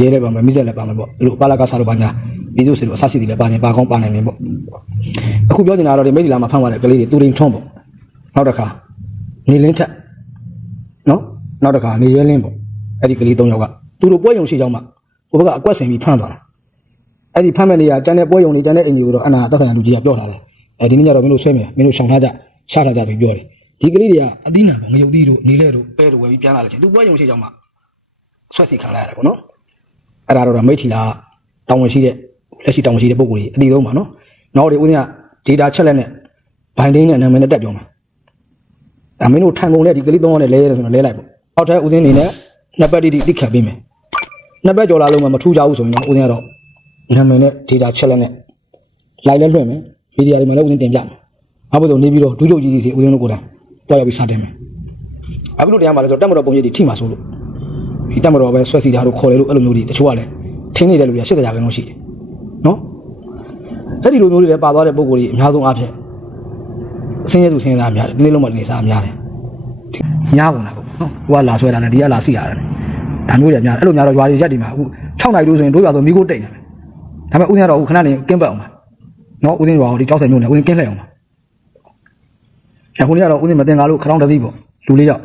ရေးလဲပါမယ်မိဆက်လဲပါမယ်ပေါ့ဒီလိုပါလာကစားလို့ပါညာပြည်သူစစ်လို့အဆရှိတယ်လဲပါနေပါကောင်းပါနိုင်နေပေါ့အခုပြောနေတာတော့ဒီမိတ်ဒီလာမှာဖမ်းသွားတဲ့ကလေးတွေတူရင်ထွန်းပေါ့နောက်တစ်ခါနေလင်းထက်နော်နောက်တစ်ခါနေရဲလင်းပေါ့အဲ့ဒီကလေး၃ယောက်ကသူတို့ပွဲရုံရှိကြောင်းမှဟိုဘက်ကအကွက်ဆင်ပြီးဖမ်းသွားတာအဲ့ဒီဖမ်းမဲ့နေရကျန်တဲ့ပွဲရုံတွေကျန်တဲ့အင်ဂျီကိုတော့အနာသက်ဆိုင်ရာလူကြီးကပြောထားတယ်အဲဒီနေ့ကျတော့မင်းတို့ဆွဲမယ်မင်းတို့ရှောင်ထားကြရှားထားကြသူပြောတယ်ဒီကလေးတွေကအသီးနာပေါ့ငရုတ်သီးတို့နေလဲတို့ပဲတို့ဝယ်ပြီးပြန်လာတယ်ချင်းသူပွဲရုံရှိကြောင်းမှဆွဲစီခံလိုက်ရတယ်ပေါ့နော် အဲ့ဒါတော့မိတ်ထီလာတောင်းဝင်ရှိတဲ့လက်ရှိတောင်းဝင်ရှိတဲ့ပုံကိုယ်ကြီးအတိဆုံးပါနော်။နောက်ဒီဦးဇင်းက data ချက်လက်နဲ့ဘိုင်ဒင်းနဲ့နာမည်နဲ့တက်ပြောမယ်။ဒါမင်းတို့ထိုင်ပုံနဲ့ဒီကလေးသုံးရနဲ့လဲရတယ်ဆိုတော့လဲလိုက်ပေါ့။အောက်ထပ်ဦးဇင်းအနေနဲ့နှစ်ပတ်တိတိသိခံပေးမယ်။နှစ်ပတ်ကျော်လာလို့မှမထူးကြဘူးဆိုရင်တော့ဦးဇင်းကတော့နာမည်နဲ့ data ချက်လက်နဲ့လိုက်လဲလွှင့်မယ်။မီဒီယာတွေမှာလည်းဦးဇင်းတင်ပြမယ်။နောက်ပြီးတော့နေပြီးတော့ဒူးချုပ်ကြီးစီစီဦးဇင်းတို့ကိုယ်တိုင်တွားရောက်ပြီးစတင်မယ်။အခုလို့တရားမှာလဲဆိုတော့တက်မတော်ပုံရိပ်တွေထိမှာဆိုလို့ ဒီတက်မတော်ပဲဆွဲစီတာတို့ခေါ်တယ်လို့အဲ့လိုမျိုးတွေတချို့ကလည်းထင်းနေတဲ့လူတွေက80ရာခိုင်နှုန်းရှိတယ်နော်အဲ့ဒီလိုမျိုးတွေလည်းပါသွားတဲ့ပုံကိုယ်ကြီးအများဆုံးအားဖြင့်အစင်းရဲသူစင်းရဲသားများတယ်ဒီနေ့လုံးမနေစားများတယ်ညားကုန်တာပေါ့နော်ဟိုကလာဆွဲတာနဲ့ဒီကလာစီရတယ်ဒါမျိုးတွေများတယ်အဲ့လိုများတော့ရွာတွေရက်ဒီမှာအခု6နိုင်လို့ဆိုရင်တို့ရွာဆိုမိကိုတိတ်နေတယ်ဒါပေမဲ့ဦးဇင်းကတော့အခုခဏနေကင်းပတ်အောင်ပါနော်ဦးဇင်းရွာကိုဒီကြောက်ဆိုင်မျိုးနဲ့ဦးဇင်းကင်းလှည့်အောင်ပါအခုနေ့ကတော့ဦးဇင်းမတင်ကားလို့ခရောင်းတစ်စီးပေါ့လူလေးယောက်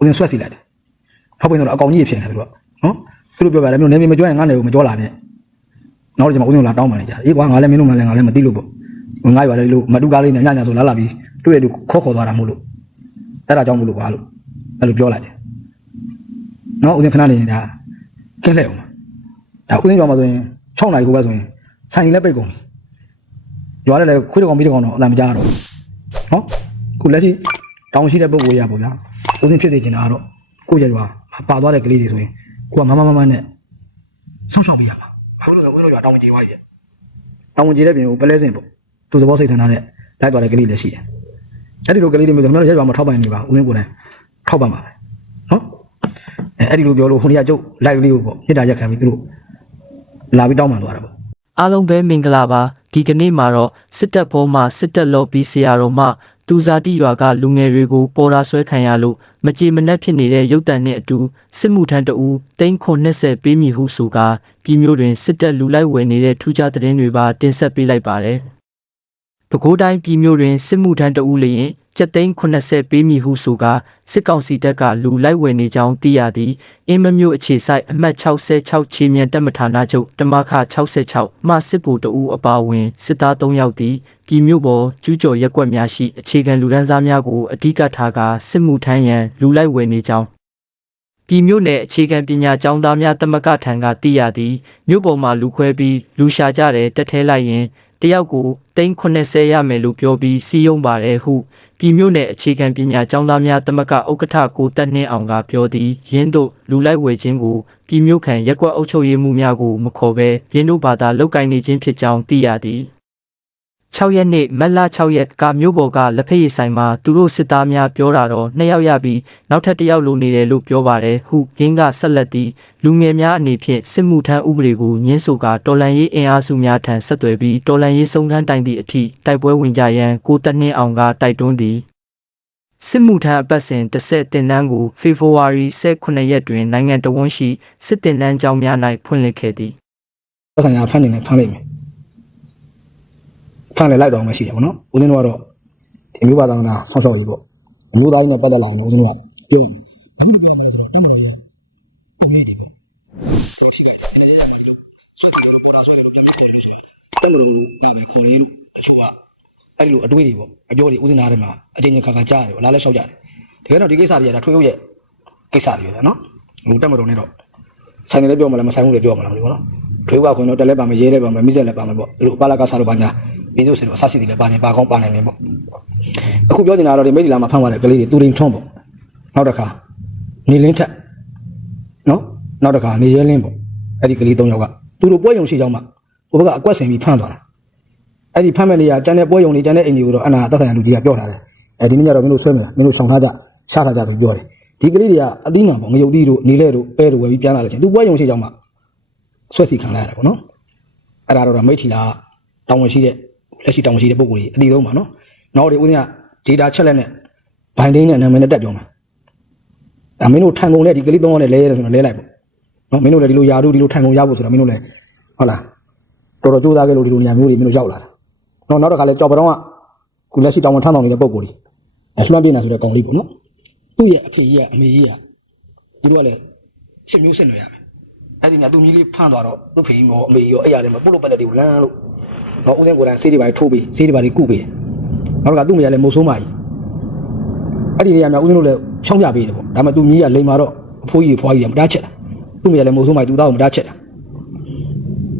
ဦးဇင်းဆွဲစီလိုက်တယ် ဖောက်ပင်းတော့အကောင်ကြီးဖြစ်နေတယ်သူကနော်သူတို့ပြောပါတယ်မျိုးနေမမကြွရင်ငါနေကိုမကြောလာနဲ့နောက်တော့ကျွန်မဦးစင်းလာတောင်းပန်နေကြတယ်အေးကွာငါလည်းမင်းတို့မှလည်းငါလည်းမသိလို့ပေါ့ငါရွာလေးလို့မတူကားလေးနဲ့ညညဆိုလာလာပြီးတွေ့ရတူခေါ်ခေါ်သွားတာမို့လို့အဲ့ဒါကြောင့်မို့လို့ကွာလို့အဲ့လိုပြောလိုက်တယ်နော်ဦးစင်းခဏနေနေတာကင်းလဲအောင်ဒါဦးစင်းပြောမှာဆိုရင်6နိုင်ကိုပဲဆိုရင်ဆိုင်ကြီးလည်းပိတ်ကုန်ပြီရွာလည်းလည်းခွေးတကောင်ပြီးတကောင်တော့အတန်မကြားတော့နော်ခုလက်ရှိတောင်းရှိတဲ့ပုံကိုရပါဗျာဦးစင်းဖြစ်နေချင်တာကတော့ကိုယ့်ရဲ့ရွာ ပါသွားတဲ့ကလေးတွေဆိုရင်ကိုကမမမမနဲ့ဆုံးရှောက်ပေးရမှာဘာလို့လဲဦးစင်းတို့ရွာတောင်းဝင်ချင်သွားပြီတောင်းဝင်ချင်တဲ့ပြင်ကိုပလဲစင်ပေါ့သူသဘောစိတ်ဆန္ဒနဲ့လိုက်သွားတဲ့ကလေးလည်းရှိတယ်အဲ့ဒီလိုကလေးတွေမျိုးကျွန်တော်တို့ရဲ့ရွာမှာထောက်ပံ့နေပါဦးစင်းကိုယ်တိုင်ထောက်ပံ့ပါပဲနော်အဲအဲ့ဒီလိုပြောလို့ခုနေ့ကကျုပ်လိုက်ကလေးကိုပေါ့မြစ်တာရက်ခံပြီးသူတို့လာပြီးတောင်းပန်သွားတာပေါ့အားလုံးပဲမင်္ဂလာပါဒီကနေ့မှာတော့စစ်တပ်ဘောမှစစ်တပ်လော်ပြီးဆရာတော်မှ သူဇာတိရွာကလူငယ်တွေကိုပေါ်တာဆွဲခံရလို့မကြေမနက်ဖြစ်နေတဲ့ရုပ်တံနဲ့အတူစစ်မှုထမ်းတအူတိန်းခွန်20ပေးမိဟုဆိုကာပြည်မျိုးတွင်စစ်တပ်လူလိုက်ဝယ်နေတဲ့ထူးခြားသတင်းတွေပါတင်ဆက်ပေးလိုက်ပါတယ်ပဲခူးတိုင်းပြည်မျိုးတွင်စစ်မှုထမ်းတအူလျင်ကျက်သိန်း80ပေးမိဟုဆိုကာစစ်ကောင်စီတပ်ကလူလိုက်ဝယ်နေကြောင်းသိရသည်အင်းမမျိုးအခြေဆိုင်အမှတ်66ချီမြန်တပ်မဌာနချုပ်တမခ66မှစစ်ဗိုလ်တအူအပါအဝင်စစ်သား3ယောက်သည် ပြည်မျိုးပေါ်ကျူးကျော်ရက်ကွက်များရှိအခြေခံလူဒန်းစားများကိုအဓိကထားကာစစ်မှုထမ်းရန်လူလိုက်ဝယ်နေကြောင်းပြည်မြို့နယ်အခြေခံပညာကျောင်းသားများတမကထံကသိရသည်မြို့ပေါ်မှာလူခွဲပြီးလူရှာကြတယ်တက်ထဲလိုက်ရင်တယောက်ကို380ရမယ်လို့ပြောပြီးစီယုံပါတယ်ဟုပြည်မြို့နယ်အခြေခံပညာကျောင်းသားများတမကဥက္ကဋ္ဌကိုတက်နှင်းအောင်ကပြောသည်ရင်းတို့လူလိုက်ဝယ်ခြင်းကိုပြည်မြို့ခံရက်ကွက်အုပ်ချုပ်ရေးမှုများကိုမခေါ်ဘဲရင်းတို့ဘာသာလောက်ကင်နေခြင်းဖြစ်ကြောင်းသိရသည် 6ရက်နေ့မတ်လ6ရက်ကမြို့ပေါ်ကလက်ဖက်ရည်ဆိုင်မှာသူတို့စစ်သားများပြောတာတော့နှစ်ယောက်ရပြီးနောက်ထပ်တစ်ယောက်လိုနေတယ်လို့ပြောပါတယ်ဟုရင်းကဆက်လက်ပြီးလူငယ်များအနေဖြင့်စစ်မှုထမ်းဥပဒေကိုညှင်းဆိုကတော်လန်ရေးအင်အားစုများထံဆက်သွယ်ပြီးတော်လန်ရေးစုံစမ်းတိုင်သည့်အထိတိုက်ပွဲဝင်ကြရန်ကိုတက်နှင်းအောင်ကတိုက်တွန်းသည်စစ်မှုထမ်းအပတ်စဉ်တစ်ဆက်တင်တန်းကိုဖေဖော်ဝါရီ18ရက်တွင်နိုင်ငံတော်ဝန်ရှိစစ်တင်တန်းကျောင်းများ၌ဖွင့်လှစ်ခဲ့သည်သက်ဆိုင်ရာဖမ်းနေတယ်ဖမ်းလိုက်မယ် ဖမ်းလေလိုက်တော့မှရှိတယ်ပေါ့နော်ဦးဇင်းတို့ကတော့ဒီမျိုးပါသာနာဆောက်ရှောက်ရေးပေါ့အမျိုးသားကြီးနဲ့ပတ်သက်လာအောင်ဦးဇင်းတို့ကပြောတယ်ဘာလို့ပြောမလဲဆိုတော့တမ်းတယ်ပုံရိပ်တွေပေါ့ရှိတယ်ဆွတ်တယ်လို့ပေါ်တာဆွဲတယ်လို့ပြန်ပြန်တယ်ရှိတယ်တယ်လို့ဒါပဲခေါ်ရင်းတချို့ကအဲ့လိုအတွေးတွေပေါ့အပြောတွေဦးဇင်းသားထဲမှာအချင်းချင်းခါခါကြားတယ်ပေါ့လားလဲလျှောက်ကြတယ်တကယ်တော့ဒီကိစ္စတွေကဒါထွေးရုပ်ရဲ့ကိစ္စတွေပဲနော်လူတက်မတော်နဲ့တော့ဆိုင်နေလည်းပြောမလားမဆိုင်ဘူးလည်းပြောမလားမသိဘူးနော်ထွေးကခွင်တော့တက်လဲပါမယ်ရေးလဲပါမယ်မိဆက်လဲပါမယ်ပေါ့ဒီလိုပါလာကစားလို့ပါညာ ပြည်သူစစ်လို့အဆရှိတယ်လဲပါနေပါကောင်းပါနိုင်နေပေါ့အခုပြောနေတာတော့ဒီမိတ်ဒီလာမှာဖမ်းသွားတဲ့ကလေးတွေတူရင်ထွန်းပေါ့နောက်တစ်ခါနေလင်းထက်နော်နောက်တစ်ခါနေရဲလင်းပေါ့အဲ့ဒီကလေး၃ယောက်ကသူတို့ပွဲရုံရှိကြောင်းမှဟိုဘက်ကအကွက်ဆင်ပြီးဖမ်းသွားတာအဲ့ဒီဖမ်းမဲ့နေရကျန်တဲ့ပွဲရုံတွေကျန်တဲ့အင်ဂျီကိုတော့အနာသက်ဆိုင်ရာလူကြီးကပြောထားတယ်အဲဒီနေ့ကျတော့မင်းတို့ဆွဲမယ်မင်းတို့ဆောင်ထားကြရှားထားကြဆိုပြောတယ်ဒီကလေးတွေကအသီးငံပေါ့ငရုတ်သီးတို့နေလဲတို့ပဲတို့ဝယ်ပြီးပြန်လာတယ်ချင်းသူပွဲရုံရှိကြောင်းမှဆွဲစီခံလိုက်ရတယ်ပေါ့နော်အဲ့ဒါတော့မိတ်ထီလာတောင်းဝင်ရှိတဲ့ လက်ရှိတောင်းဝင်ရှိတဲ့ပုံကိုယ်ကြီးအတိဆုံးပါနော်နောက်ဒီဦးဇင်းက data ချက်လက်နဲ့ဘိုင်ဒင်းနဲ့နာမည်နဲ့တက်ပြောမယ်ဒါမင်းတို့ထိုင်ပုံနဲ့ဒီကလေးသုံးရနဲ့လဲရတယ်ဆိုတော့လဲလိုက်ပေါ့နော်မင်းတို့လည်းဒီလိုယာတို့ဒီလိုထိုင်ကုန်ရဖို့ဆိုတာမင်းတို့လည်းဟုတ်လားတော်တော်ကြိုးစားခဲ့လို့ဒီလိုနေရာမျိုးတွေမင်းတို့ရောက်လာတာနော်နောက်တစ်ခါလဲကြော်ပတော့ကခုလက်ရှိတောင်ဝန်ထမ်းဆောင်နေတဲ့ပုံကိုယ်ကြီးအလှမ်းပြင်းတာဆိုတဲ့ကောင်လေးပေါ့နော်သူ့ရဲ့အဖေကြီးကအမေကြီးကဒီလိုကလည်းစစ်မျိုးစစ်လွယ်ရမယ်အဲ့ဒီကသူမြည်လေးဖမ်းသွားတော့သူ့ဖေကြီးရောအမေကြီးရောအဲ့ရထဲမှာပုတ်လို့ပက်လက်တွေကိုလမ်းလို့ တော့ဦးစင်းကိုယ်တိုင်ဆေးတွေပါထိုးပြီးဆေးတွေပါကုပေးတယ်နောက်တစ်ခါသူ့မိကလည်းမုတ်ဆိုးမကြီးအဲ့ဒီနေရာမှာဦးဇင်းတို့လည်းဖြောင်းပြပေးတယ်ပေါ့ဒါမှသူမြည်ကလိန်မာတော့အဖိုးကြီးဖွားကြီးကမတားချက်တာသူ့မိကလည်းမိုးဆိုးမိုက်သူသားကိုမတားချက်တာ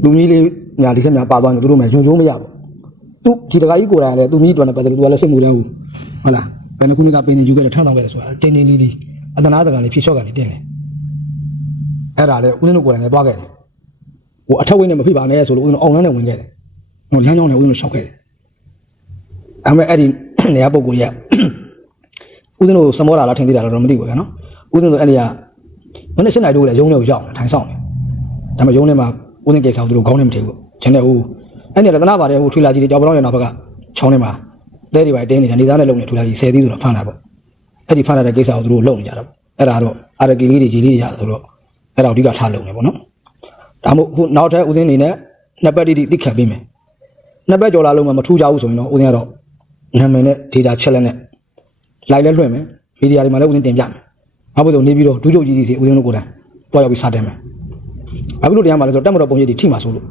လူမြည်လေးညာဒီဆက်များပါသွားတယ်သူတို့မှယုံကြိုးမရပေါ့သူဒီတကာကြီးကိုယ်တိုင်လည်းသူမြည်တော်နဲ့ပတ်သက်လို့သူကလည်းစိတ်မူတန်းဘူးဟုတ်လားဘယ်နှခုနှစ်ကပင်နေယူခဲ့တယ်ထမ်းဆောင်ခဲ့တယ်ဆိုတာတင်းတင်းလေးလေးအသနာတကန်လေးဖြည့်လျှော့ကန်လေးတင်းတယ်အဲ့ဒါလည်းဦးဇင်းတို့ကိုယ်တိုင်လည်းသွားခဲ့တယ်ဟိုအထက်ဝင်းနဲ့မဖိပါနဲ့ဆိုလို့ဦးဇင်းတို့အောင်လန်းနဲ့ဝင်ခဲ့တယ် ဟိုလမ်းကြောင်းနဲ့ဦးဇင်းတို့ရှောက်ခဲ့တယ်ဒါပေမဲ့အဲ့ဒီနေရာပုံကိုကြီးကဦးဇင်းတို့စမောတာလားထင်သေးတာလားတော့မသိဘူးဗျာနော်ဦးဇင်းတို့အဲ့ဒီကမနေ့၈နိုင်တို့လည်းရုံးထဲကိုရောက်နေထိုင်ဆောင်တယ်ဒါပေမဲ့ရုံးထဲမှာဦးဇင်းကိစ္စကိုသူတို့ခေါင်းနဲ့မထည့်ဘူးကျန်တဲ့ဟိုအဲ့ဒီကတနာပါတယ်ဟိုထွေလာကြီးတွေကြောက်ပြောင်းရနောက်ဘက်ကချောင်းထဲမှာတဲတွေပါတင်းနေတယ်နေသားနဲ့လုံနေထွေလာကြီး10သီးဆိုတော့ဖမ်းတာပေါ့အဲ့ဒီဖမ်းတဲ့ကိစ္စကိုသူတို့လုံနေကြတာပေါ့အဲ့ဒါတော့အာရကီလေးတွေကြီးလေးတွေရတယ်ဆိုတော့အဲ့ဒါကိုအဓိကထားလုံနေပေါ့နော်ဒါမို့ခုနောက်ထပ်ဦးဇင်းနေနဲ့နှစ်ပတ်တိတိသိခံပေးမယ် နှစ်ပတ်ကြော်လာလုံးမှမထူးကြဘူးဆိုရင်တော့ဦးဇင်းကတော့နာမည်နဲ့ data ချက်လက်နဲ့လိုက်လဲလွှင့်မယ်မီဒီယာတွေမှာလည်းဦးစင်းတင်ပြမယ်။နောက်ပြီးတော့နေပြီးတော့ဒူးချုပ်ကြီးစီစီဦးစင်းတို့ကိုယ်တိုင်တွားရောက်ပြီးစတင်မယ်။အခုလို့တရားမှာလဲဆိုတော့တက်မတော်ပုံရိပ်တွေထိမှာဆိုလို့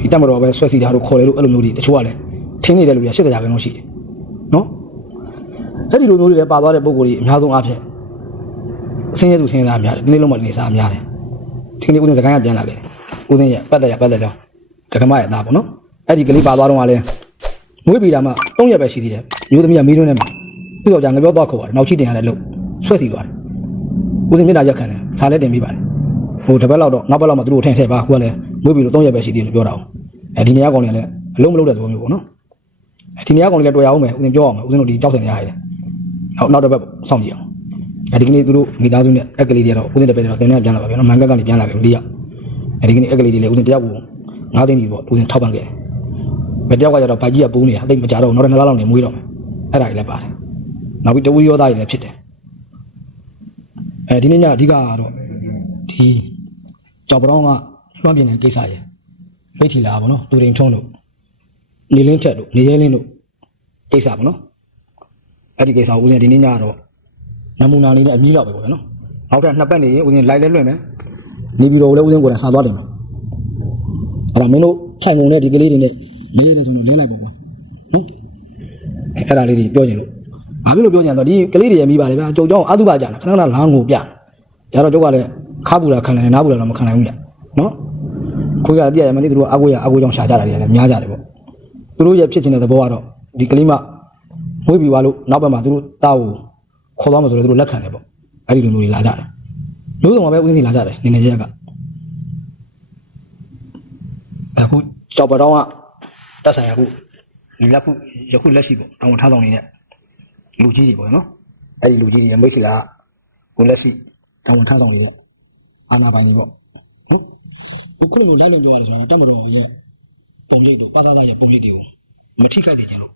ဒီတက်မတော်ပဲဆွဲစီတာတို့ခေါ်တယ်လို့အဲ့လိုမျိုးတွေတချို့ကလည်းထင်းနေတဲ့လူတွေက80ရာခိုင်နှုန်းရှိတယ်။နော်။အဲ့ဒီလိုမျိုးတွေလည်းပါသွားတဲ့ပုံကိုယ်ကြီးအများဆုံးအားဖြင့်အစင်းရဲသူစင်းသားများတယ်ဒီနေ့လုံးမနေစားများတယ်။ဒီကနေ့ဦးစင်းစကိုင်းကပြန်လာခဲ့။ဦးစင်းရဲ့ပတ်သက်ရပတ်သက်ကြောင်းဒကမရဲ့သားပေါ့နော်။ အဲ့ဒီကလေးပါသွားတော့ကလည်းမွေးပြီးတာမှ၃ရက်ပဲရှိသေးတယ်။မျိုးသမီးကမီးတွင်းထဲမှာသူ့ယောက်ျားငပြောတော့ခေါ်ပါတယ်နောက်ချိတင်ရတယ်လို့ဆွဲစီသွားတယ်ဦးစင်မျက်နှာရက်ခံတယ်ဇာလည်းတင်ပြီးပါတယ်ဟိုတစ်ပတ်လောက်တော့နောက်ပတ်လောက်မှသူတို့ထင်ထည့်ပါခုကလည်းမွေးပြီးလို့၃ရက်ပဲရှိသေးတယ်လို့ပြောတာအောင်အဲဒီနေရာကောင်တွေလည်းအလုံးမလုံးတဲ့သဘောမျိုးပေါ့နော်အဲဒီနေရာကောင်တွေလည်းတွေ့ရအောင်မယ်ဦးစင်ပြောအောင်မယ်ဦးစင်တို့ဒီကြောက်စင်နေရတယ်နောက်နောက်တစ်ပတ်စောင့်ကြည့်အောင်အဲဒီကနေ့သူတို့မိသားစုနဲ့အက်ကလေးတွေကတော့ဦးစင်တပည့်တွေတော့တင်းနေပြန်လာပါပြီနော်မန်ကက်ကနေပြန်လာပြီလေးယောက်အဲဒီကနေ့အက်ကလေးတွေလည်းဦးစင်တယောက်ကို၅သိန်းကြီးပေါ့ဦးစင်ထောက်ပံ့ခဲ့တယ် ဘယ်တယောက်ကကျတော့ဗိုက်ကြီးကပူးနေတာအသိမကြတော့နောက်တစ်နှစ်လောက်နေမွေးတော့မယ်အဲ့ဒါကြီးလည်းပါတယ်နောက်ပြီးတဝီရောသားတွေလည်းဖြစ်တယ်အဲဒီနေ့ညအဓိကကတော့ဒီကြောက်ပရောင်းကလွှမ်းပြနေတဲ့ကိစ္စရယ်မိထီလာပါတော့တူရင်ထုံးတို့နေလင်းထက်တို့နေရဲလင်းတို့ကိစ္စပါနော်အဲ့ဒီကိစ္စကိုဦးဇင်းဒီနေ့ညကတော့နမူနာလေးနဲ့အမီးလောက်ပဲပေါ့နော်နောက်ထပ်နှစ်ပတ်နေရင်ဦးဇင်းလိုက်လဲလွှင့်မယ်နေပြီးတော့လည်းဦးဇင်းကိုယ်တိုင်စာသွားတယ်မယ်အဲ့ဒါမင်းတို့ထိုင်ကုန်တဲ့ဒီကလေးတွေနဲ့ နေရတယ်ဆိုတော့လဲလိုက်ပါကွာနော်အဲ့ဒါလေးတွေပြောချင်လို့ဘာဖြစ်လို့ပြောကြလဲဆိုတော့ဒီကလေးတွေရမိပါလေဗျာကြုံကြောင်းအတုပါကြတာခဏခဏလမ်းကိုပြကြတော့ကျုပ်ကလည်းခါပူတာခံနိုင်တယ်နားပူတာတော့မခံနိုင်ဘူးညနော်ခွေးကတည်းကမနေ့သူတို့အကိုရအကိုကြောင့်ရှာကြတာတွေလည်းများကြတယ်ပေါ့သူတို့ရဲ့ဖြစ်ခြင်းတဲ့သဘောကတော့ဒီကလေးမမွေးပြီးသွားလို့နောက်ဘက်မှာသူတို့တာကိုခေါ်သွားမှဆိုတော့သူတို့လက်ခံတယ်ပေါ့အဲ့ဒီလိုမျိုးတွေလာကြတယ်လို့တော့ပဲဦးစင်းစီလာကြတယ်နေနေရက်ကအခုကြောက်ပတောင်းက တက်ဆိုင်ရခုဒီလက်ခုယခုလက်ရှိပေါ့တောင်းထားဆောင်နေတဲ့လူကြီးတွေပေါ့နော်အဲ့ဒီလူကြီးတွေမိတ်ဆွေကကိုလက်ရှိတောင်းဝန်ထမ်းဆောင်နေတဲ့အာနာပိုင်တွေပေါ့ဟုတ်ဒီခုလိုလိုက်လွန်ပြောရတယ်ဆိုတော့တတ်မတော်ရဲ့ပုံရိပ်တို့ပါသာသာရဲ့ပုံရိပ်တွေကိုမထိခိုက်သေးကြလို့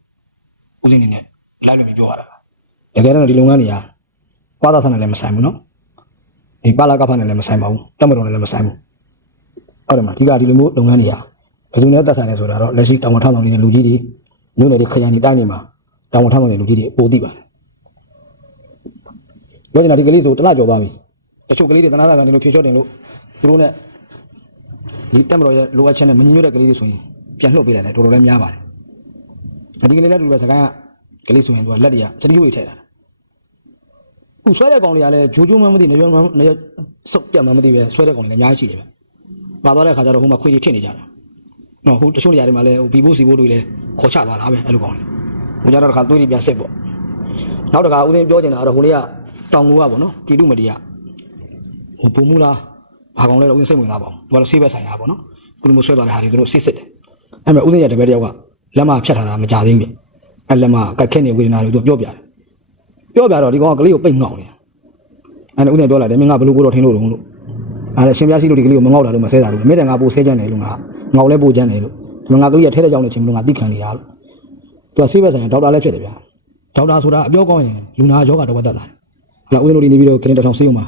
ဦးစင်းနေနဲ့လိုက်လွန်ပြီးပြောရတာတကယ်တော့ဒီလုပ်ငန်းတွေကပါသာသာနဲ့လည်းမဆိုင်ဘူးနော်ဒီပါလာကဖာနဲ့လည်းမဆိုင်ပါဘူးတတ်မတော်နဲ့လည်းမဆိုင်ဘူးဟုတ်တယ်မဒီကဒီလိုမျိုးလုပ်ငန်းတွေက ဘယ်သူနဲ့သက်ဆိုင်လဲဆိုတာတော့လက်ရှိတောင်းဝန်ထမ်းဆောင်နေတဲ့လူကြီးတွေမြို့နယ်တွေခရိုင်တွေတိုင်းတွေမှာတောင်းဝန်ထမ်းဆောင်တဲ့လူကြီးတွေပိုသိပါတယ်။ပြောချင်တာဒီကလေးဆိုတစ်လကျော်သွားပြီ။တချို့ကလေးတွေသနာသာကနေလို့ဖြေချော့တင်လို့သူတို့နဲ့ဒီတက်မတော်ရဲ့လိုအပ်ချက်နဲ့မညီညွတ်တဲ့ကလေးတွေဆိုရင်ပြန်လှုပ်ပေးလိုက်တယ်တော်တော်လေးများပါတယ်။ဒီကလေးလည်းတူပဲစကားကကလေးဆိုရင်သူကလက်တွေကစတိဝေထည့်တာ။ခုဆွဲတဲ့ကောင်တွေကလည်းဂျိုးဂျိုးမှမသိနေရောမှနေစုပ်ပြတ်မှမသိပဲဆွဲတဲ့ကောင်တွေလည်းအများကြီးရှိတယ်ပဲ။ပါသွားတဲ့ခါကျတော့ဟိုမှာခွေးတွေထစ်နေကြတာ။ နော်ဟိုတချို့နေရာတွေမှာလည်းဟိုဘီဘိုးစီဘိုးတွေလည်းခေါ်ချသွားတာပဲအဲ့လိုကောင်တွေ။ဟိုကြတော့တစ်ခါသွေးတွေပြန်စစ်ပေါ့နောက်တစ်ခါဦးသိန်းပြောချင်တာကတော့ဟိုနေ့ကတောင်ငူကပေါ့နော်ကီတုမတီကဟိုပုံမူလားဘာကောင်လဲတော့ဦးသိန်းစိတ်ဝင်စားပါအောင်သူကတော့ဆေးဘက်ဆိုင်ရာပေါ့နော်ကုလိုမျိုးဆွဲသွားတဲ့ဟာတွေသူတို့စစ်စစ်တယ်အဲ့မဲ့ဦးသိန်းရတပည့်တယောက်ကလက်မဖြတ်ထားတာမကြသေးဘူးပြအဲ့လက်မကက်ခဲနေဝေဒနာတွေသူပြောပြတယ်ပြောပြတော့ဒီကောင်ကကလေးကိုပိတ်ငေါ့နေအဲ့ဦးသိန်းပြောလာတယ်မင်းကဘလို့ကိုတော့ထင်းလို့တော့လို့ အဲ့ဒါရှင်ပြရှိလို့ဒီကလေးကိုမငေါ့တာလို့မဆဲတာလို့မိတဲ့ငါပိုဆဲကြတယ်လို့ငါငေါ့လဲပိုကြတယ်လို့ဒီငါကလေးကထဲတဲ့ကြောင်နေချင်းလို့ငါသိခံနေရလို့သူကဆေးဘက်ဆိုင်ရာဒေါက်တာလည်းဖြစ်တယ်ဗျာဒေါက်တာဆိုတာအပြောကောင်းရင်လူနာယောဂတော့ဝတ်တတ်တာဟုတ်လားဦးဇင်းတို့ဒီနေပြီးတော့ခရင်တစ်ထောင်ဆေးရုံမှာ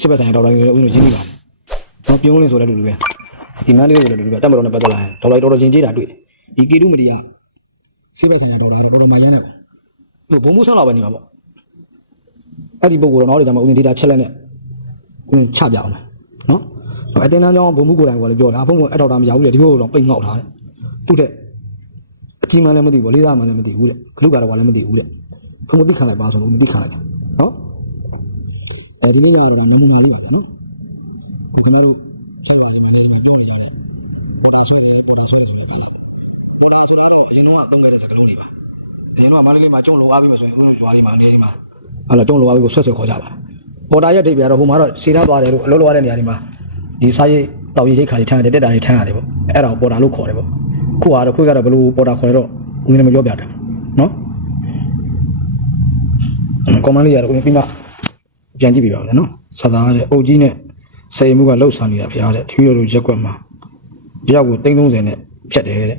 ဆေးဘက်ဆိုင်ရာဒေါက်တာတွေလည်းဦးဇင်းတို့ရှင်းပြပါတယ်နော်ပြုံးလင်းဆိုလည်းတူတူပဲဒီမန်းလေးကိုလည်းတူတူပဲတက်မတော်နဲ့ပတ်သက်လာရင်ဒေါ်လာတော်တော်ချင်းကြီးတာတွေ့တယ်ဒီကေတုမတီကစေးဘက်ဆိုင်ရာဒေါ်လာတော့တော်တော်မှရမ်းတယ်ဟိုဘုံမှုဆောင်းလာပဲနေမှာပေါ့အဲ့ဒီပုံကတော့နောက်တွေကျမှဦးစင်ဒေတာချက်လက်နဲ့ဦးစင်ချပြအောင်မယ်နော် အတင်းတန်းကြောင်းဘုံမှုကိုယ်တိုင်ကလည်းပြောတာဘုံမှုအဲ့တော်တာမရဘူးလေဒီဘက်ကတော့ပိတ်ငေါက်ထားတယ်သူ့တဲ့အကြီးမှလည်းမသိဘူးလေးသားမှလည်းမသိဘူးတဲ့ခလုကတော့လည်းမသိဘူးတဲ့ဘုံမှုတိခံလိုက်ပါဆိုလို့တိခံလိုက်ပါနော်အဲဒီနေ့ကလည်းနည်းနည်းလေးပါနော်ဒီနေ့ဆက်လာနေနေနေတော့ရတယ်ပေါ်တာဆိုလေပေါ်တာဆိုလေပေါ်တာဆိုတာတော့အရင်ကသုံးခဲ့တဲ့စကားလုံးတွေပါအရင်ကမန္တလေးမှာကျုံလိုအားပြီးမှဆိုရင်ဦးတို့ကြွားလေးမှာနေဒီမှာဟာလာကျုံလိုအားပြီးကိုဆွတ်ဆွတ်ခေါ်ကြပါပေါ်တာရဲ့ဒိတ်ပြတော့ဟိုမှာတော့ရှည်သားသွားတယ်လို့အလုပ်လုပ်ရတဲ့နေရာတွေမှာ ဒီစားရိတ်တောက်ရိတ်ခါတွေထမ်းရတယ်တက်တာတွေထမ်းရတယ်ပေါ့အဲ့ဒါကိုပေါ်တာလို့ခေါ်တယ်ပေါ့ခုကတော့ခွေးကတော့ဘလို့ပေါ်တာခေါ်ရတော့ဦးနေမပြောပြတယ်နော်ကွန်မန့်လေးရတော့ဦးနေပြီးမှပြန်ကြည့်ပြပါဦးနော်ဆာသာတဲ့အုပ်ကြီးနဲ့စေမှုကလှုပ်ဆောင်နေတာဖရားတဲ့တပည့်တော်တို့ရက်ကွက်မှာတယောက်ကို330နဲ့ဖြတ်တယ်တဲ့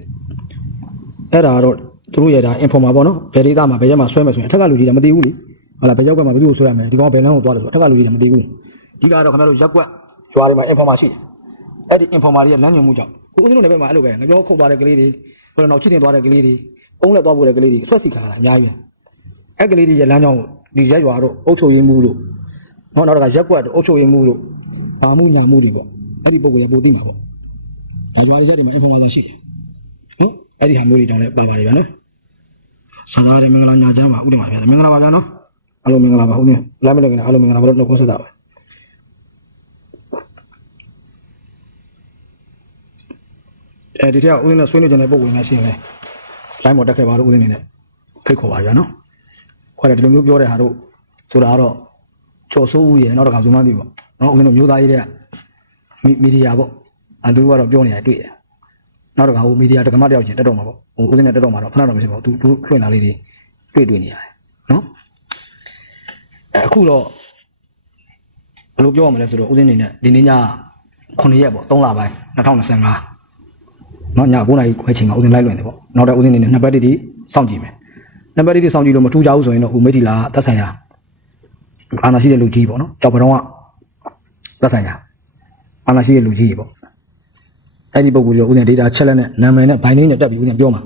အဲ့ဒါကတော့သူတို့ရတာ informer ပေါ့နော်ဘယ်ဒေတာမှာဘယ်ရက်မှာဆွဲမယ်ဆိုရင်အထက်ကလူကြီးကမသိဘူးလေဟုတ်လားဘယ်ရက်ကွက်မှာဘယ်သူ့ကိုဆွဲရမယ်ဒီကောင်ကဘယ်လမ်းကိုသွားတယ်ဆိုအထက်ကလူကြီးကမသိဘူးဒီကတော့ခင်ဗျားတို့ရက်ကွက် ရွာတွေမှာ informer ရှိတယ်အဲ့ဒီ informer တွေရဲ့လမ်းညွှန်မှုကြောင့်ခုဦးဇင်းတို့လည်းဘက်မှာအဲ့လိုပဲငပြောခုတ်သွားတဲ့ကလေးတွေဘယ်တော့ချစ်တင်သွားတဲ့ကလေးတွေအုံးလက်သွားပို့တဲ့ကလေးတွေဆွတ်စီခံရတာအများကြီးပဲအဲ့ကလေးတွေရဲ့လမ်းကြောင်းဒီရက်ရွာတို့အုပ်ချုပ်ရေးမှုတို့နောက်တော့ကရက်ကွက်တို့အုပ်ချုပ်ရေးမှုတို့ပါမှုညာမှုတွေပေါ့အဲ့ဒီပုံကိုရပို့သိမှာပေါ့ဒါကြွားရချက်တွေမှာ information ရှိတယ်နော်အဲ့ဒီဟာမျိုးတွေတောင်းလည်းပါပါတယ်ဗျာနော်ဆန္ဒရမင်္ဂလာညာချမ်းပါဥဒိမှာဗျာမင်္ဂလာပါဗျာနော်အားလုံးမင်္ဂလာပါဦးနေလမ်းမလို့ကအားလုံးမင်္ဂလာပါလို့နှုတ်ခွန်းဆက်တာပါ အဲဒီထက်ဦးနေနဲ့ဆွေးနွေးကြတဲ့ပုံကိုများရှိရင်လေလိုင်းပေါ်တက်ခဲ့ပါတော့ဦးနေနဲ့ဖိတ်ခေါ်ပါဗျာနော်ခေါ်တယ်ဒီလိုမျိုးပြောတဲ့ဟာတို့ဆိုတာကတော့ကျော်စိုးဦးရဲ့နောက်တစ်ခါဇုံမသိပေါ့နော်ဦးဇင်းတို့မျိုးသားရေးတဲ့မီဒီယာပေါ့အဲသူတို့ကတော့ပြောနေရတွေ့တယ်နောက်တစ်ခါဟိုမီဒီယာတက္ကမတယောက်ချင်းတက်တော့မှာပေါ့ဟိုဦးဇင်းနဲ့တက်တော့မှာတော့ခဏတော့မရှိပါဘူးသူသူလွှင့်လာလေးတွေတွေ့တွေ့နေရတယ်နော်အဲအခုတော့ဘယ်လိုပြောရမလဲဆိုတော့ဦးဇင်းနေနဲ့ဒီနေ့ည9ရက်ပေါ့3လပိုင်း2025 နော်ည9နာရီခွဲချိန်မှာဦးဇင်းလိုက်လွှင့်တယ်ပေါ့နောက်တော့ဦးဇင်းနေနဲ့နှစ်ပတ်တိတိစောင့်ကြည့်မယ်နှစ်ပတ်တိတိစောင့်ကြည့်လို့မထူးကြဘူးဆိုရင်တော့ဦးမေတီလာသက်ဆိုင်ရာအာနာရှိတဲ့လူကြီးပေါ့နော်ကြောက်ပတော့ကသက်ဆိုင်ရာအာနာရှိရဲ့လူကြီးတွေပေါ့အဲ့ဒီပုံကူရောဥစဉ် data ချက်လက်နဲ့နာမည်နဲ့ဘိုင်နင်းနဲ့တက်ပြီးဥစဉ်ပြောမှာ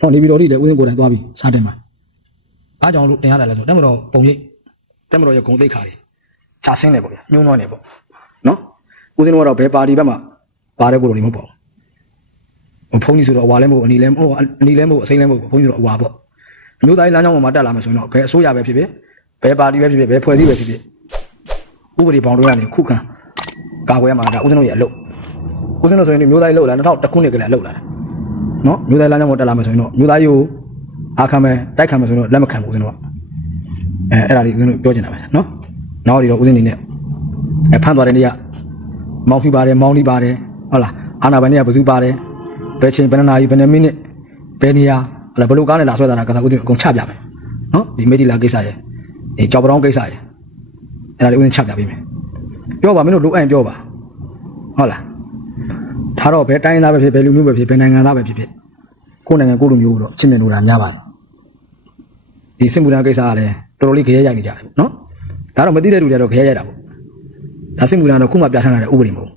ဟောနေပြီးတော့ဒီလေဥစဉ်ကိုယ်တိုင်သွားပြီးစားတင်မှာအားကြောင့်လို့တင်ရတယ်လဲဆိုတက်မတော်ပုံရိပ်တက်မတော်ရဲ့ဂုံသိက္ခါတွေခြာဆင်းတယ်ပေါ့ဗျာညှိုးနှောနေပေါ့နော်ဥစဉ်ကတော့ဘယ်ပါတီဘက်မှာပါတဲ့ကိုလိုနေမဟုတ်ပါဘူး ဖုန်းကြီးဆိုတော့အဝါလဲမဟုတ်အနီလဲမဟုတ်အနီလဲမဟုတ်အစိမ်းလဲမဟုတ်ဘုန်းကြီးဆိုတော့အဝါပေါ့အမျိုးသားရေးလမ်းကြောင်းပေါ်မှာတက်လာမယ်ဆိုရင်တော့ဘယ်အစိုးရပဲဖြစ်ဖြစ်ဘယ်ပါတီပဲဖြစ်ဖြစ်ဘယ်ဖွဲ့စည်းပဲဖြစ်ဖြစ်ဥပဒေပေါင်းတွေကနေခုခံကာကွယ်ရမှာဒါဦးဇင်းတို့ရဲ့အလုပ်ဦးဇင်းတို့ဆိုရင်ဒီမျိုးသားရေးလုပ်လာ2000ခုနှစ်ကလေးအလုပ်လာတာနော်မျိုးသားရေးလမ်းကြောင်းပေါ်တက်လာမယ်ဆိုရင်တော့မျိုးသားရေးကိုအားခံမယ်တိုက်ခံမယ်ဆိုရင်တော့လက်မခံဘူးဦးဇင်းတို့ကအဲအဲ့ဒါလေးဦးဇင်းတို့ပြောချင်တာပဲနော်နောက်ဒီတော့ဦးဇင်းနေနဲ့အဲဖမ်းသွားတဲ့နေ့ကမောင်းဖြူပါတယ်မောင်းလိပါတယ်ဟုတ်လားအာနာဘန်နေ့ကဘယ်သူပါတယ် ဘယ်ချိန်ဘယ်နှစ်နာရီဘယ်နှစ်မိနစ်ဘယ်နေရာဟလာဘယ်လိုကားနဲ့လာဆွဲတာကစားဦးဇင်းအကုန်ချပြမယ်နော်ဒီမေဒီလာကိစ္စရဲ့အဲကြောက်ပတောင်းကိစ္စရဲ့အဲ့ဒါလေးဦးဇင်းချပြပေးမယ်ပြောပါမင်းတို့လိုအပ်ရင်ပြောပါဟုတ်လားဒါတော့ဘယ်တိုင်းသားပဲဖြစ်ဘယ်လူမျိုးပဲဖြစ်ဘယ်နိုင်ငံသားပဲဖြစ်ဖြစ်ကိုယ်နိုင်ငံကိုယ်လူမျိုးကိုတော့ချစ်မြတ်လို့တာများပါတယ်ဒီစစ်မှုထမ်းကိစ္စကလည်းတော်တော်လေးခရဲရိုက်နေကြတယ်နော်ဒါတော့မသိတဲ့လူတွေကတော့ခရဲရိုက်တာပေါ့ဒါစစ်မှုထမ်းတော့ခုမှပြဋ္ဌာန်းတဲ့ဥပဒေမဟုတ်ဘူး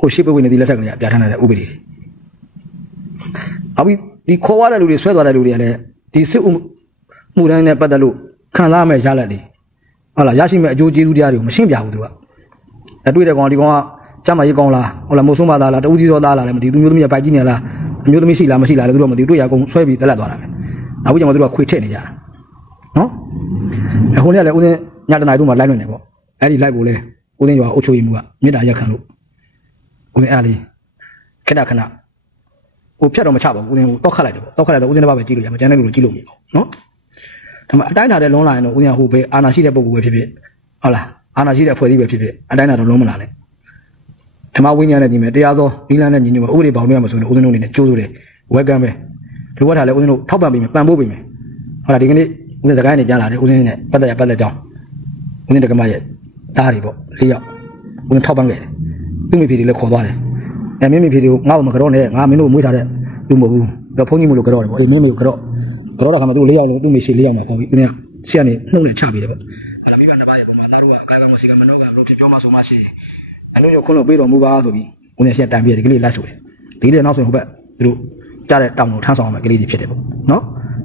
ကိုရှိပဝိနေတိလက်ထက်ကလေးကပြဋ္ဌာန်းတဲ့ဥပဒေတွေ အခုဒီခေါ်ရတဲ့လူတွေဆွဲသွားတဲ့လူတွေကလည်းဒီစစ်မှုထမ်းနဲ့ပတ်သက်လို့ခံစားရမယ့်ရလဒ်တွေဟုတ်လားရရှိမဲ့အကျိုးကျေးဇူးတရားတွေကိုမရှင်းပြဘူးသူကအတွေ့တဲ့ကောင်ဒီကောင်ကကျမ်းမာရေးကောင်းလားဟုတ်လားမိုးဆိုးမသားလားတူးစီသောသားလားလည်းမသိဘူးသူမျိုးသမီးကပိုက်ကြီးနေလားအမျိုးသမီးရှိလားမရှိလားလည်းသူတို့မသိဘူးတွေ့ရကုန်ဆွဲပြီးတက်လက်သွားတာပဲနောက်ပြီးကျမှသူတို့ကခွေထည့်နေကြတာနော်အခုလည်းလည်းဦးစင်းညတနာတို့မှလိုက်လွင်နေပေါ့အဲ့ဒီလိုက်ကိုလေဦးစင်းရွာအုပ်ချုပ်ရေးမှုကမြေတားရက်ခံလို့ဦးစင်းအားလေးခဏခဏ ဟိုဖြတ်တော့မချပါဘူးဦးစင်းဟိုတောက်ခတ်လိုက်တယ်ပေါ့တောက်ခတ်လိုက်တော့ဦးစင်းတစ်ပါးပဲကြည့်လို့ရမှာကျန်တဲ့လူတွေကြည့်လို့မရဘူးနော်ဒါမှအတိုင်းတာတဲ့လွန်လာရင်တော့ဦးညာဟိုပဲအာနာရှိတဲ့ပုံကူပဲဖြစ်ဖြစ်ဟုတ်လားအာနာရှိတဲ့အဖွဲ့အစည်းပဲဖြစ်ဖြစ်အတိုင်းတာတော့လုံးမလာနဲ့ဓမ္မဝိညာဉ်နဲ့ညီမယ်တရားသောဒီလန်းနဲ့ညီညွတ်မယ်ဥပဒေပေါင်းတွေမှာဆိုရင်ဦးဇင်းတို့အနေနဲ့ကြိုးစိုးတယ်ဝက်ကမ်းပဲလိုအပ်တာလည်းဦးဇင်းတို့ထောက်ပံ့ပေးမယ်ပံ့ပိုးပေးမယ်ဟုတ်လားဒီကနေ့ဦးဇင်းစကားနဲ့ပြန်လာတယ်ဦးဇင်းနဲ့ပတ်သက်ရပတ်သက်ကြောင်းဦးဇင်းတက္ကမရဲ့တားတွေပေါ့လေးယောက်ဦးဇင်းထောက်ပံ့ခဲ့တယ်သူ့မိဖေတွေလည်းခေါ်သွားတယ် အဲမင်းမိဖေတွေကိုငါ့ကိုမကြောနဲ့ငါမင်းတို့မွေးထားတဲ့သူမဟုတ်ဘူးတော့ဘုန်းကြီးမလို့ကြောတယ်ပေါ့အေးမင်းမျိုးကြောကတော့ခါမှသူလေးယောက်လုံးသူ့မိရှိလေးယောက်မှာခေါ်ပြီးဦးဇင်းကရှေ့ကနေနှုတ်နဲ့ချပေးတယ်ပေါ့အဲ့ဒါမိဘနှစ်ပါးရဲ့ပုံမှာသားတို့ကကာယကမစီကမနောကမလို့ဖြစ်ပြောမှဆိုမှရှိရင်အလုံးရောခွန်းလို့ပေးတော်မူပါဆိုပြီးဦးနေရှက်တိုင်ပြီးဒီကလေးလိုက်ဆိုတယ်ဒီကလေးနောက်ဆိုဟိုဘက်သူတို့ကြားတဲ့တောင်ကိုထမ်းဆောင်အောင်ကလေးကြီးဖြစ်တယ်ပေါ့နော်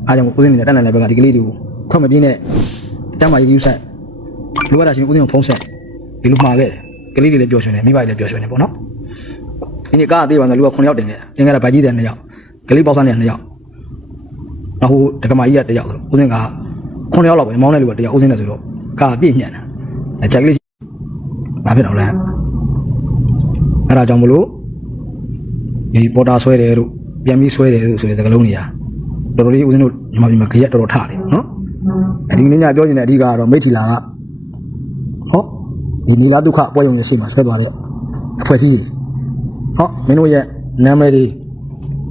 အားကြောင့်ဦးစင်းနေတဲ့တက်နိုင်တဲ့ဘက်ကဒီကလေးတွေကိုထွက်မပြေးနဲ့တမ်းမာရေးယူဆက်လိုရတာချင်းဦးစင်းကိုဖုံးဆက်ဒီလိုမှာခဲ့တယ်ကလေးတွေလည်းပျော်ရွှင်တယ်မိဘတွေလည်းပျော်ရွှင်တယ်ပေါ့နော် ဒီနေ့ကားအသေးပါဆိုလူက9ယောက်တင်ခဲ့တင်ခဲ့တာဗကြီးတယ်2ယောက်ကလေးပေါက်စားနေ2ယောက်နောက်ဟိုဒကမာကြီးက1ယောက်ဆိုဦးစင်းက9ယောက်လောက်ပဲမောင်းတဲ့လူက1ယောက်ဦးစင်းနဲ့ဆိုတော့ကာပြည့်ညံ့တာအဲချက်ကလေးဘာဖြစ်တော့လဲအဲ့ဒါကြောင့်မလို့ဒီပေါ်တာဆွဲတယ်တို့ပြန်ပြီးဆွဲတယ်တို့ဆိုတဲ့စကားလုံးတွေကတော်တော်လေးဦးစင်းတို့ညီမပြည်မှာခရက်တော်တော်ထတယ်နော်အဲဒီနေ့ညပြောနေတဲ့အဓိကကတော့မိထီလာကဟောဒီနီလာဒုက္ခအပွဲရုံရဲ့ရှိမှာဆွဲသွားတဲ့အဖွဲ့အစည်းတွေ ဟောမင်းတို့ရဲ့နာမည်တွေ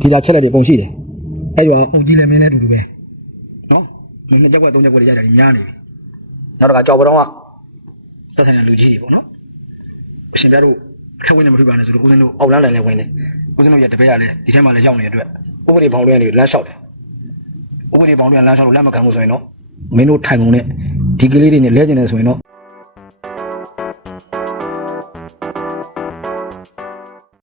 ဒီလာချက်လက်တွေပုံရှိတယ်အဲ့ဒီကအုပ်ကြီးလည်းမင်းလည်းအတူတူပဲနော်နှစ်ချက်ကွက်သုံးချက်ကွက်တွေရိုက်တာကြီးများနေပြီနောက်တစ်ခါကြောက်ပတော့ကသက်ဆိုင်ရာလူကြီးတွေပေါ့နော်အရှင်ပြတို့ထက်ဝင်နေမဖြစ်ပါနဲ့ဆိုတော့ဦးဇင်းတို့အောက်လမ်းလည်းလည်းဝင်နေဦးဇင်းတို့ရဲ့တပည့်ရလည်းဒီထဲမှာလည်းရောက်နေတဲ့အတွက်ဥပဒေဘောင်တွေကနေလမ်းလျှောက်တယ်ဥပဒေဘောင်တွေကလမ်းလျှောက်လို့လက်မခံဘူးဆိုရင်တော့မင်းတို့ထိုင်ကုန်နဲ့ဒီကလေးတွေနဲ့လဲကျင်နေဆိုရင်တော့